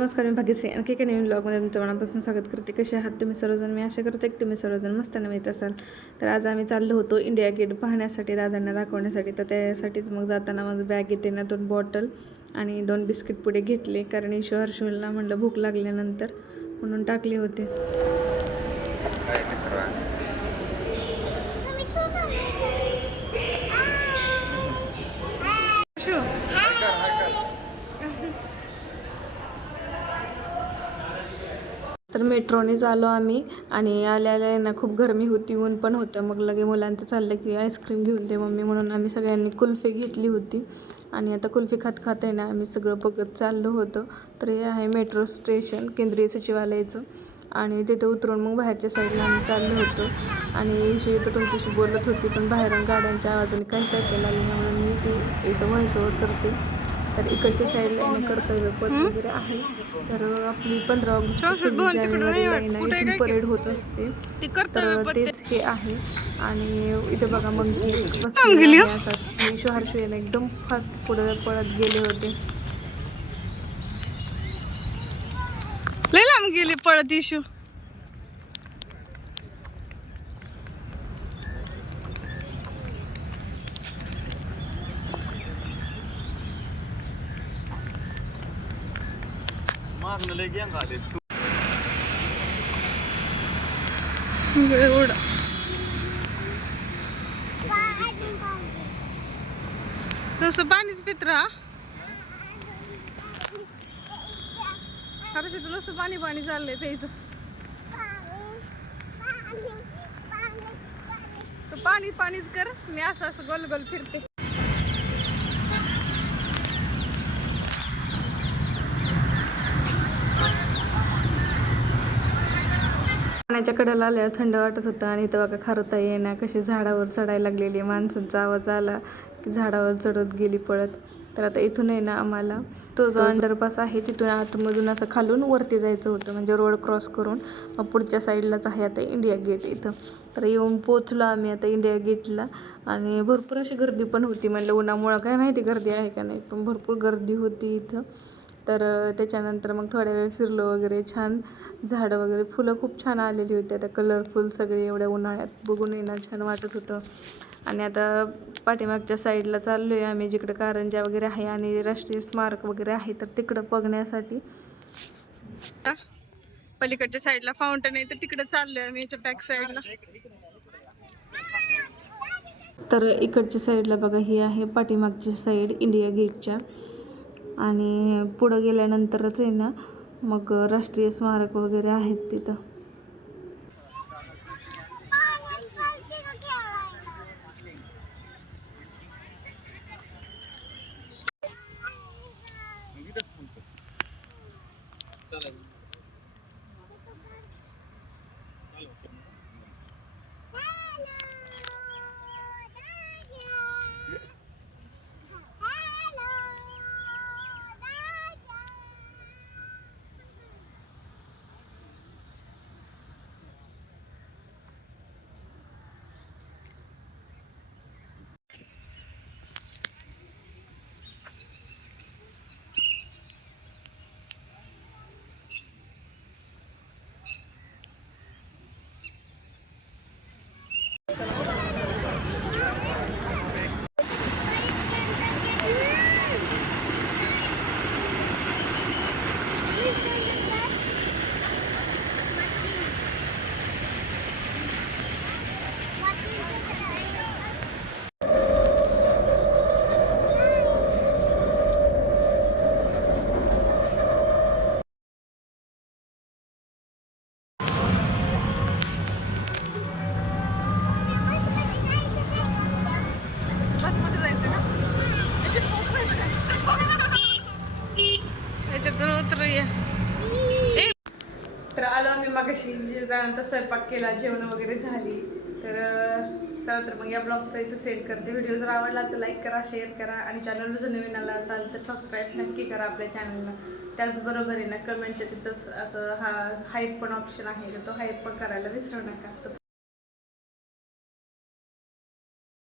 नमस्कार, मी भाग्यश्री आणखी एका नवीन ब्लॉगमध्ये तुमचं मनापासून स्वागत करते. कसे आहात तुम्ही सर्वजण? मी आशा करते की तुम्ही सर्वजण मस्त नवीत असाल. तर आज आम्ही चाललो होतो इंडिया गेट पाहण्यासाठी, दादांना दाखवण्यासाठी. तर त्यासाठीच मग जाताना मग बॅग येते ना 2 बॉटल आणि 2 बिस्किट पुढे घेतले, कारण ईशू हर्षूलला म्हणलं भूक लागल्यानंतर म्हणून टाकले होते. तर मेट्रोनेच आलो आम्ही आणि आल्या ना खूप गरमी होती, ऊन पण होतं. मग लगे मुलांचं चाललं की आईस्क्रीम घेऊन दे मम्मी, म्हणून आम्ही सगळ्यांनी कुल्फी घेतली होती. आणि आता कुल्फी खात खात आहे ना आम्ही सगळं बघत चाललो होतो. तर हे आहे मेट्रो स्टेशन, केंद्रीय सचिवालयाचं. आणि तिथे उतरून मग बाहेरच्या साईडला आम्ही चाललो होतो. आणि इशू इथं तुमच्याशी बोलत होती, पण बाहेरून गाड्यांच्या आवाजाने काहीच ऐकायला आलं नाही, म्हणून मी ती इथं व्हॉइस ओव्हर करते. तर इकडच्या साईडला येणं कर्तव्य पथ वगैरे आहे. तर आपली 15 ऑगस्ट 26 जानेवारीला आहे ना इथून परेड होत असते. तर तेच हे आहे. आणि इथं बघा मंकी बसलेला आहे असाच. ईशू हर्षू याला एकदम फास्ट पुढे पळत गेले होते. लय लांब गेली पळत ईशू. तसं पाणीच पित राहा. हर्षूचं नुसतं पाणी पाणी चाललंय प्यायचं. तू पाणी पाणीच कर, मी असं असं गोल गोल फिरते. पाण्याच्या कडेला आल्यावर थंड वाटत होतं. आणि इथं बघा खारुताई आहे ना कशी झाडावर चढायला लागलेली. माणसांचा आवाज आला की झाडावर चढत गेली पळत. तर आता इथून आहे ना आम्हाला तो जो अंडरपास आहे तिथून आतमधून असं खालून वरती जायचं होतं, म्हणजे रोड क्रॉस करून. मग पुढच्या साईडलाच आहे आता इंडिया गेट इथं. तर येऊन पोचलो आम्ही आता इंडिया गेटला. आणि भरपूर अशी गर्दी पण होती. म्हणलं उन्हामुळं काय माहिती गर्दी आहे का नाही, पण भरपूर गर्दी होती इथं. तर त्याच्यानंतर मग थोड्या वेळ फिरलो वगैरे. छान झाडं वगैरे, फुलं खूप छान आलेली होती आता, कलरफुल सगळे. एवढ्या उन्हाळ्यात बघून येणं छान वाटत होतं. आणि आता पाठीमागच्या साईडला चाललो आहे आम्ही, जिकडं कारंजा वगैरे आहे आणि राष्ट्रीय स्मारक वगैरे आहे, तर तिकडं बघण्यासाठी. पलीकडच्या साईडला फाउंटन आहे, तर तिकडे चाललोय आम्ही याच्या बॅक साईडला. तर इकडच्या साईडला बघा ही आहे पाठीमागची साईड इंडिया गेटच्या. आणि पुढं गेल्यानंतरच आहे ना मग राष्ट्रीय स्मारक वगैरे आहेत तिथं. तर आलो आम्ही मगाशी त्यानंतर स्वयंपाक केला, जेवण वगैरे झाली. तर चला तर मग या ब्लॉगचा इथं सेंड करते. व्हिडिओ जर आवडला तर लाईक करा, शेअर करा आणि चॅनलवर जर नवीन आला असाल तर सबस्क्राईब नक्की करा आपल्या चॅनलला. त्याचबरोबर आहे ना कमेंटच्या तिथंच असं हाईप पण ऑप्शन आहे, तो हाईप पण करायला विसरू नका.